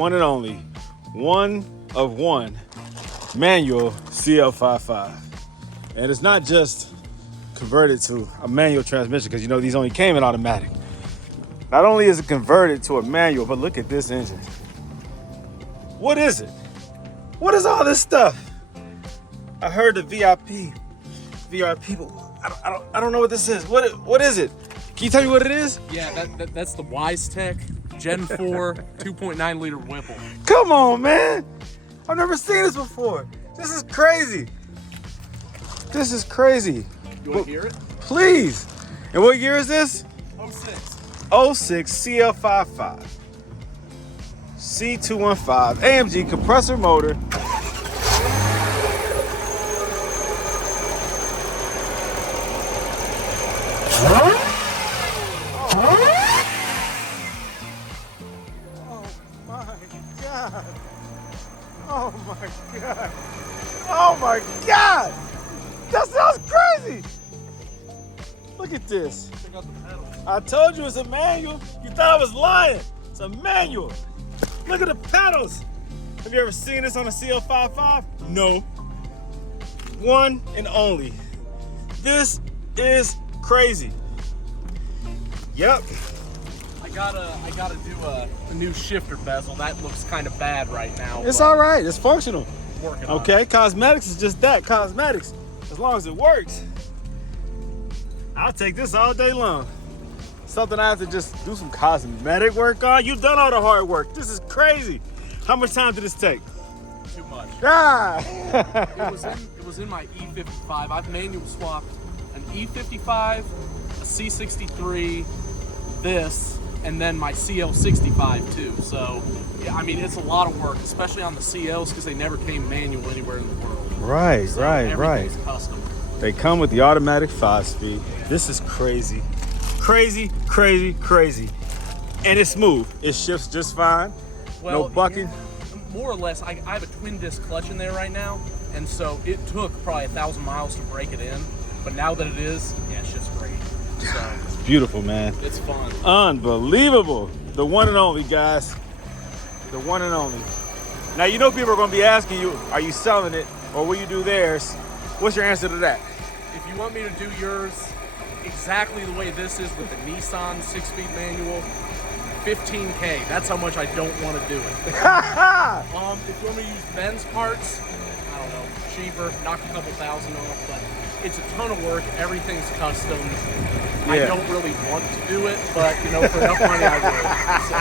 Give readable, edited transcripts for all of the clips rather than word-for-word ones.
one and only, one of one manual CL55. And it's not just converted to a manual transmission, because you know these only came in automatic. Not only is it converted to a manual, but look at this engine. What is it? What is all this stuff? I heard the VIP, but I don't know what this is. What is it? Can you tell me what it is? Yeah, that's the WiseTech Gen 4 2.9 liter Whipple. Come on, man. I've never seen this before. This is crazy. This is crazy. You want to hear it? Please. And what year is this? 06. 06 CL55. C215 AMG compressor motor. Oh my God. Oh my God. That sounds crazy. Look at this. Check out the pedals. I told you it's a manual. You thought I was lying. It's a manual. Look at the pedals. Have you ever seen this on a CL55? No. One and only. This is crazy. Yep. I gotta do a new shifter bezel. That looks kind of bad right now. It's all right. It's functional. Working on Okay, it. cosmetics is just that, cosmetics. As long as it works. I'll take this all day long. Something I have to just do some cosmetic work on. You've done all the hard work. This is crazy. How much time did this take? Too much. Ah! It was in my E55. I've manual swapped an E55, a C63, this, and then my CL65 too. So, yeah, I mean, it's a lot of work, especially on the CLs, because they never came manual anywhere in the world. Right, So right. everything's custom. They come with the automatic 5-speed. This is crazy. Crazy, crazy, crazy. And it's smooth. It shifts just fine. Well, no bucking. Yeah, more or less, I have a twin disc clutch in there right now, and so it took probably 1,000 miles to break it in. But now that it is, yeah, it's just great. So It's beautiful, man. it's fun. Unbelievable. The one and only, guys. The one and only. Now, you know people are going to be asking you, are you selling it or will you do theirs? What's your answer to that? If you want me to do yours exactly the way this is with the Nissan 6-speed manual, $15K. That's how much I don't want to do it. If you want me to use Benz parts, I don't know, cheaper, knock a couple thousand off, but it's a ton of work. Everything's custom. Yeah. I don't really want to do it, but you know, for enough money, I would. So.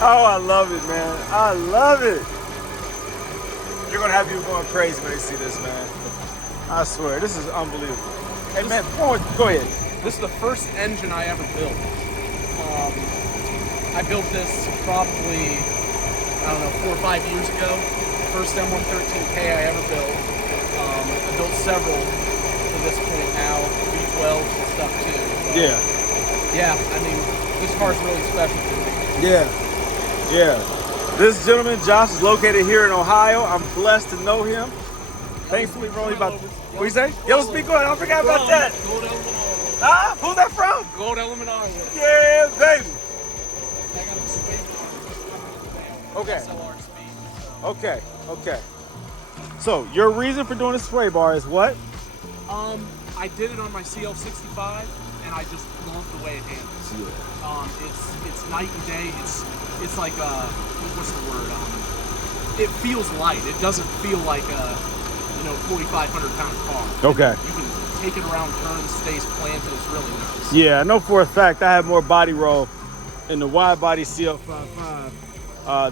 Oh, I love it, man. I love it. You're going to have people going crazy when they see this, man. I swear, this is unbelievable. Hey, man, go ahead. This is the first engine I ever built. I built this probably, I don't know, 4 or 5 years ago. First M113K I ever built. I built several to this point now, V12s and stuff too. But yeah, I mean, this car's really special to me. Yeah. This gentleman, Josh, is located here in Ohio. I'm blessed to know him. Thankfully, we're only about... What do you say? Yellow Speed, go ahead. Don't forget about that. Gold Element Autoworks. Ah, who's that from? Gold Element Autoworks. Yeah, baby. I got a sway bar. Okay. SLR speed. So. Okay. So, your reason for doing a sway bar is what? I did it on my CL65, and I just love the way it handles. Yeah. It's night and day. It's like what's the word? It feels light. It doesn't feel like a 4,500-pound car. Okay. You can take it around turns, stays planted. It's really nice. Yeah, I know for a fact I have more body roll in the wide body CL55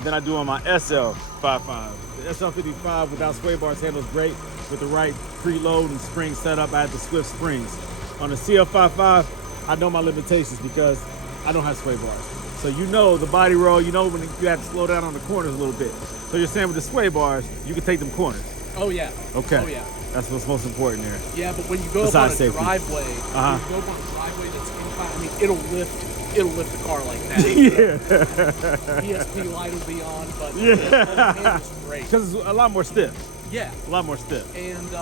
than I do on my SL55. The SL55 without sway bars handles great with the right preload and spring setup. I have the Swift springs. On the CL55, I know my limitations because I don't have sway bars. So you know the body roll, you know when you have to slow down on the corners a little bit. So you're saying with the sway bars, you can take them corners. Oh yeah. Okay. Oh yeah. That's what's most important there. Yeah, but when you go up on a Besides safety. driveway, when you go up on a driveway that's inclined, I mean, it'll lift the car like that. Yeah. ESP light will be on, but Yeah. it's great. Because it's a lot more stiff. Yeah. A lot more stiff. And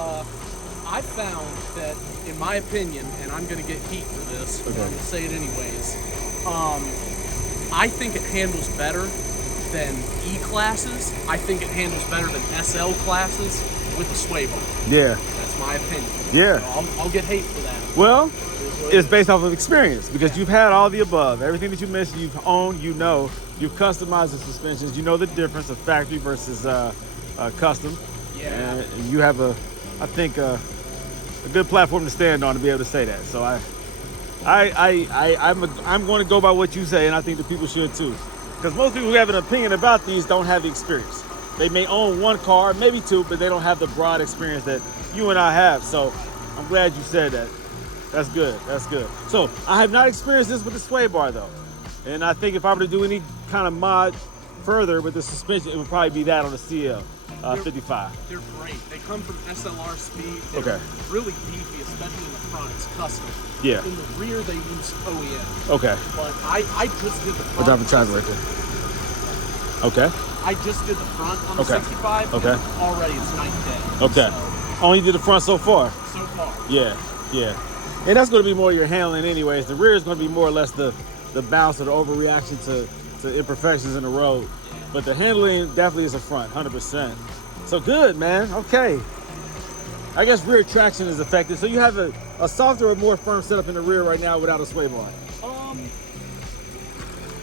I found that, in my opinion, and I'm going to get heat for this, but I'm going to say it anyways, I think it handles better than E-classes. I think it handles better than SL classes with the sway bar. Yeah. That's my opinion. Yeah. So I'll get hate for that. Well, it's based off of experience because you've had all the above. Everything that you mentioned, you've owned, you know, you've customized the suspensions. You know the difference of factory versus custom. Yeah. And you have I think, a good platform to stand on to be able to say that. So I'm going to go by what you say, and I think the people should too. Because most people who have an opinion about these don't have the experience. They may own one car, maybe two, but they don't have the broad experience that you and I have. So I'm glad you said that. That's good. That's good. So I have not experienced this with the sway bar though. And I think if I were to do any kind of mod further with the suspension, it would probably be that on the CL55. They're great. They come from SLR speed. They're Okay. really beefy, especially in the front. It's custom. Yeah. In the rear, they use OEM. Okay. But I just did the I'll front. drop a translator. Okay. I just did the front on the Okay. 65. Okay. Already, it's night and day. Okay. So Only did the front so far. far. Yeah. Yeah. And that's going to be more your handling anyways. The rear is going to be more or less the bounce or the overreaction to imperfections in the road. But the handling definitely is a front, 100%. So good, man. Okay. I guess rear traction is affected. So you have a softer or more firm setup in the rear right now without a sway bar.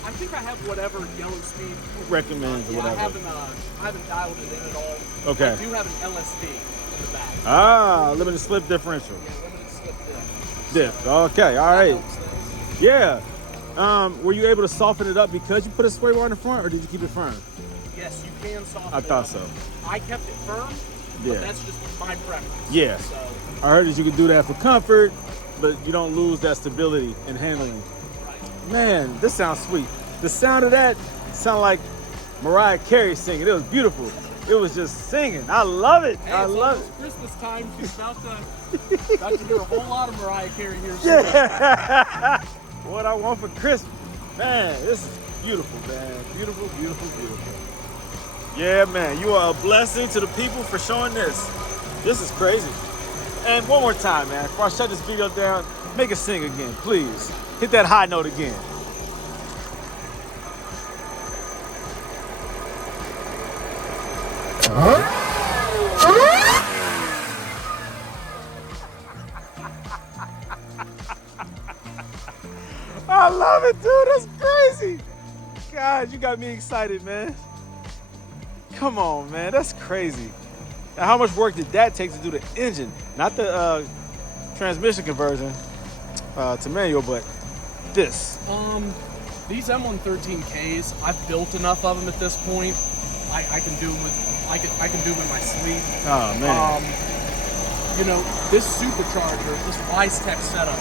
I think I have whatever yellow speed Recommends or yeah, whatever. I haven't dialed it in at all. Okay. I do have an LSD in the back. Ah, limited slip differential. Yeah, limited slip diff. Diff. Okay. All That right. helps things. Yeah. Were you able to soften it up because you put a sway bar in the front, or did you keep it firm? Yes, you can soften I it thought up. so. I kept it firm, Yeah. but that's just my preference. Yeah. So, I heard that you could do that for comfort, but you don't lose that stability in handling. right. Man, this sounds sweet. The sound of that sounded like Mariah Carey singing. It was beautiful. It was just singing. I love it. Hey, I it's love it. almost Christmas time. She's about to hear a whole lot of Mariah Carey here soon. Yeah. What I want for Christmas. Man, this is beautiful, man. Beautiful, beautiful, beautiful. Yeah, man. You are a blessing to the people for showing this. This is crazy. And one more time, man. Before I shut this video down, make it sing again, please. Hit that high note again. I love it, dude. That's crazy. God, you got me excited, man. Come on, man. That's crazy. Now, how much work did that take to do the engine? Not the transmission conversion to manual, but this. These M113Ks, I've built enough of them at this point. I can do them with I can do them in my sleep. Oh, man. You know, this supercharger, this WiseTech setup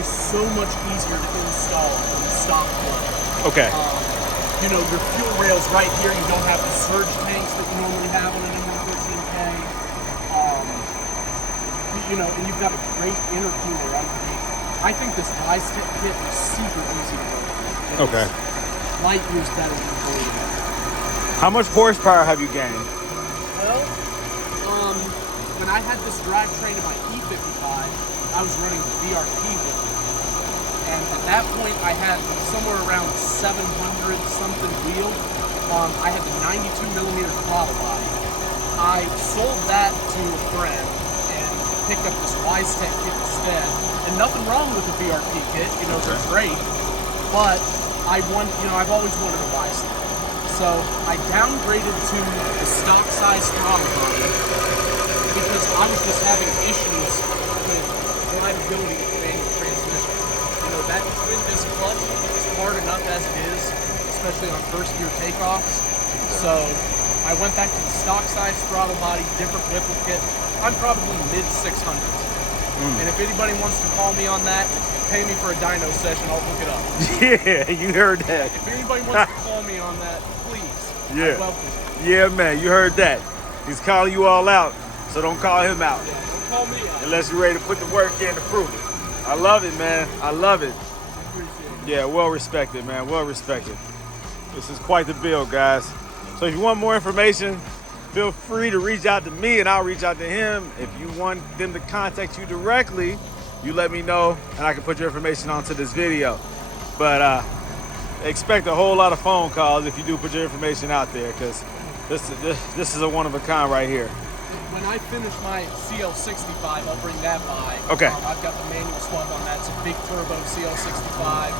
is so much easier to install than the stock one. Okay. You know, your fuel rails right here, you don't have the surge tanks that you normally have on an M113K. You know, and you've got a great intercooler underneath. I think this WiseTech kit is super easy to work. Okay. Light years better than you believe. How much horsepower have you gained? Well, when I had this drivetrain in my E55, I was running the VRP with it. And at that point, I had somewhere around 700 something wheel. I had the 92 millimeter throttle body. I sold that to a friend and picked up this WiseTech kit instead. And nothing wrong with the VRP kit, you know, they're great. But I've always wanted a WiseTech. So I downgraded to the stock size throttle body because I was just having issues with drivability with the manual transmission. You know, that twin disc clutch is hard enough as it is, especially on first gear takeoffs. So I went back to the stock size throttle body, different Whipple kit. I'm probably mid 600s. And if anybody wants to call me on that, pay me for a dyno session, I'll hook it up. Yeah, you heard that. If anybody wants to call me on that, please. Yeah. I'm welcome. Yeah, man, you heard that. He's calling you all out, so don't call him out. Yeah, don't call me out. Unless you're ready to put the work in to prove it. I love it, man. I love it. Appreciate it. Yeah, well respected, man. Well respected. This is quite the build, guys. So if you want more information, feel free to reach out to me and I'll reach out to him. If you want them to contact you directly, you let me know and I can put your information onto this video. But expect a whole lot of phone calls if you do put your information out there, because this is a one of a kind right here. When I finish my CL55, I'll bring that by. Okay. I've got the manual swap on that. It's a big turbo CL65.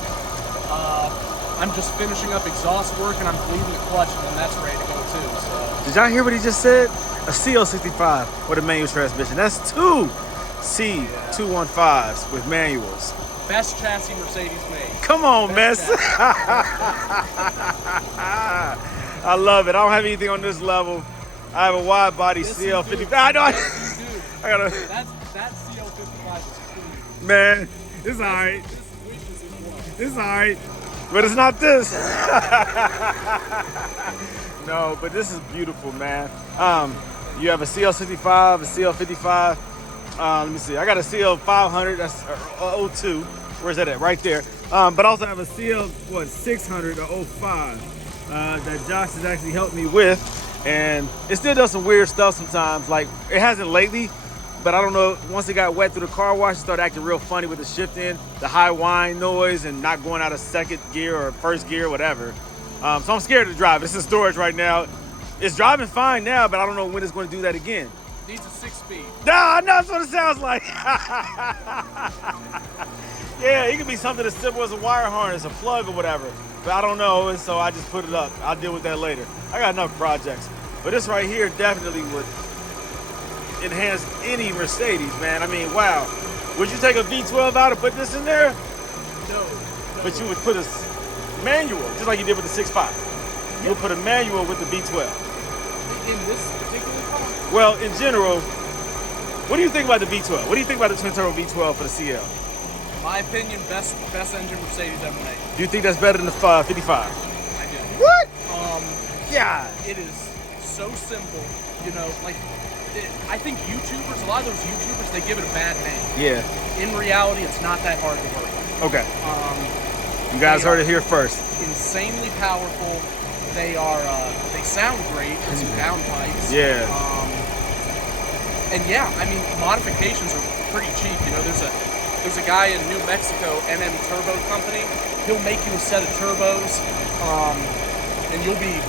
I'm just finishing up exhaust work, and I'm bleeding the clutch, and then that's ready to go too. So. Did y'all hear what he just said? A CL65 with a manual transmission. That's two C215s with manuals. Best chassis Mercedes made. Come on, Mess. I love it. I don't have anything on this level. I have a wide body CL55. I know. I gotta. That CL55 is clean. Man, it's all right. It's all right, but it's not this. No, but this is beautiful, man. You have a CL65, a CL55. Let me see. I got a CL500. That's 02. Where's that at? Right there. But I also have a CL600 or 05 that Josh has actually helped me with, and it still does some weird stuff sometimes. Like, it hasn't lately, but I don't know. Once it got wet through the car wash, it started acting real funny with the shifting, the high whine noise, and not going out of second gear or first gear, whatever. So I'm scared to drive. It's in storage right now. It's driving fine now, but I don't know when it's going to do that again. Needs a 6-speed. Nah, that's what it sounds like. Yeah, it could be something as simple as a wire harness, a plug or whatever. But I don't know, and so I just put it up. I'll deal with that later. I got enough projects. But this right here definitely would enhance any Mercedes, man. I mean, wow. Would you take a V12 out and put this in there? No. But you would put a manual, just like you did with the 6.5. You would put a manual with the V12. In this particular car? Well, in general, what do you think about the V12? What do you think about the twin turbo V12 for the CL? In my opinion, best engine Mercedes ever made. Do you think that's better than the 55? I do. What? Yeah, it is so simple. You know, like, I think YouTubers, a lot of those YouTubers, they give it a bad name. Yeah. In reality, it's not that hard to work with. Okay. You guys heard it here first. Insanely powerful. They are. They sound great. With some downpipes. Yeah. And yeah, I mean, modifications are pretty cheap. You know, there's a guy in New Mexico, NM Turbo Company. He'll make you a set of turbos, and you'll be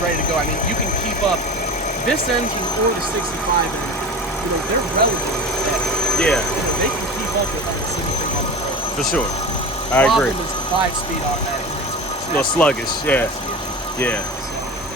ready to go. I mean, you can keep up this engine or the 65 engine. You know, they're relatively steady. Yeah. You know, they can keep up with almost anything on the road. For sure. I agree. The problem is the 5-speed automatic transmission. A little sluggish. Yeah. Yeah.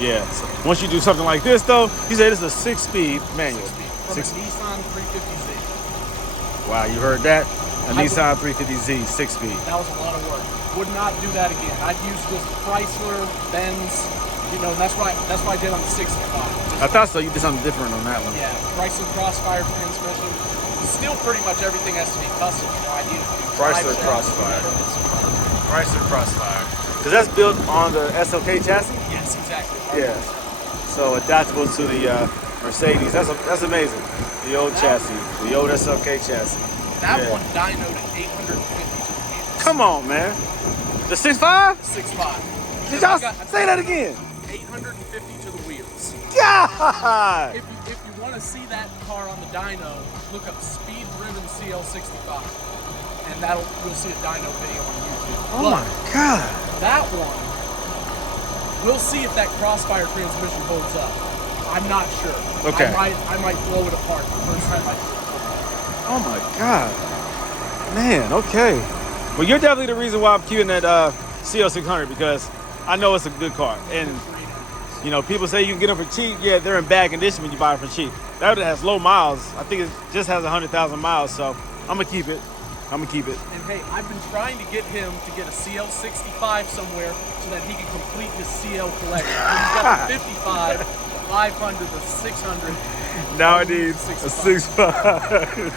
Yeah. So once you do something like this, though, you say this is a 6-speed manual. From a Nissan 350Z. Wow, you heard that? A Nissan 350Z, 6-speed. That was a lot of work. Would not do that again. I'd use just Chrysler, Benz, you know, that's why I did on the 65. I thought so. You did something different on that one. Yeah, Chrysler Crossfire transmission. Still pretty much everything has to be custom. You know, I needed to do Chrysler Crossfire. Chrysler Crossfire. Because that's built on the SLK chassis? Yes, exactly. Yeah. So adaptable to the Mercedes. That's amazing. The old chassis. The old SLK chassis. That one dynoed at 850. Come on, man. The 6.5? 6.5. Did y'all say that again? 850 to the wheels. God! If you want to see that car on the dyno, look up speed driven CL65, and you'll see a dyno video on YouTube. Oh my God! That one, we'll see if that Crossfire transmission holds up. I'm not sure. Okay. I might blow it apart the first time I do it. Oh my God, man. Okay. Well, you're definitely the reason why I'm queuing that CL600, because I know it's a good car. And you know, people say you can get them for cheap. Yeah, they're in bad condition when you buy them for cheap. That one has low miles. I think it just has 100,000 miles. So I'm gonna keep it. And hey, I've been trying to get him to get a CL65 somewhere so that he can complete his CL collection. He's got a 55, a 500, a 600. Now I need a 6.5.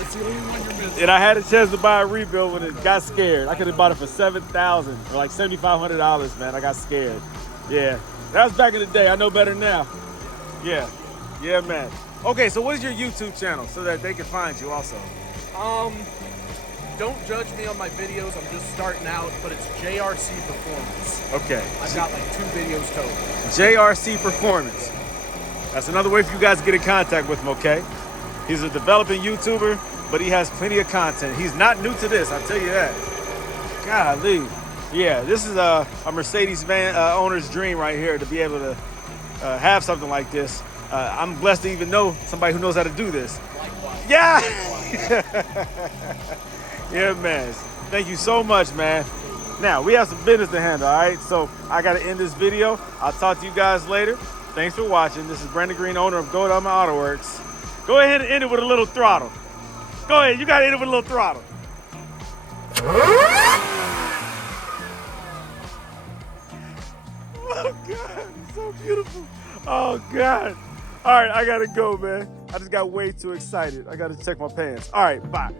It's the only one you're missing. And I had a chance to buy a rebuild when it got scared. I could have bought it for $7,000 or like $7,500, man. I got scared. Yeah, that was back in the day. I know better now. Yeah, man. Okay, so what is your YouTube channel so that they can find you also? Don't judge me on my videos. I'm just starting out, but it's JRCPerformance. Okay. I've got like 2 videos total. JRCPerformance. That's another way for you guys to get in contact with him, okay? He's a developing YouTuber, but he has plenty of content. He's not new to this, I'll tell you that. Golly. Yeah, this is a Mercedes van owner's dream right here, to be able to have something like this. I'm blessed to even know somebody who knows how to do this. Likewise. Yeah! Yeah, man. Thank you so much, man. Now, we have some business to handle, all right? So I got to end this video. I'll talk to you guys later. Thanks for watching. This is Brandon Green, owner of Goldelementautoworks. Go ahead and end it with a little throttle. Go ahead. You got to end it with a little throttle. Oh, God. It's so beautiful. Oh, God. All right, I got to go, man. I just got way too excited. I got to check my pants. All right, bye.